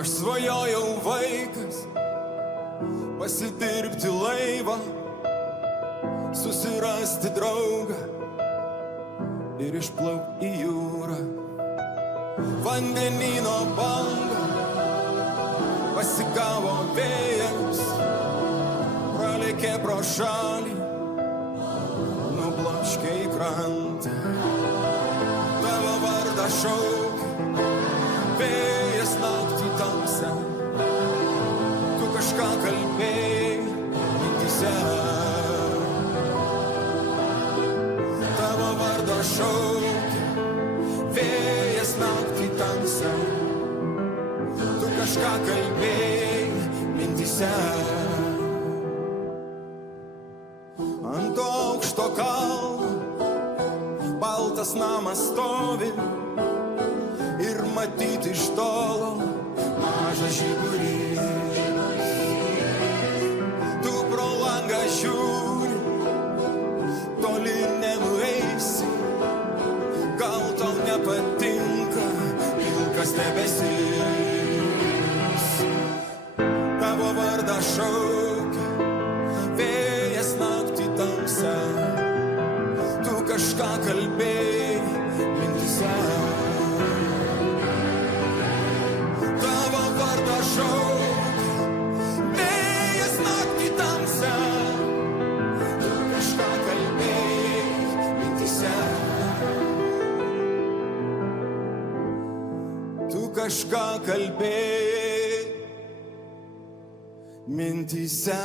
Aš svajojau vaikas pasidirbti laivą, susirasti draugą ir išplaukti į jūrą. Vandenyno banga pasigavo vėjas, pralėkė pro šalį, nubloškė į krantą. Tavo vardą šaukia vėjas naktį tamsą, tu kažką kalbėjai mintyse. Tavo vardą šaukia vėjas naktį tamsą, tu kažką kalbėjai mintyse. Ant to aukšto kalno baltas namas stovi ir matyti iš tolo mažas žiburys. Tu pro langą žiūri, toli nenueisi, gal tau nepatinka pilkas debesis. Tavo vardą šaukia vėjas naktį tamsą, tu kažką kalbėjai mintyse. Tavo vardą šaukia vėjas naktį tamsą, tu kažką kalbėjai mintyse. Tu kažką kalbėjai mintyse.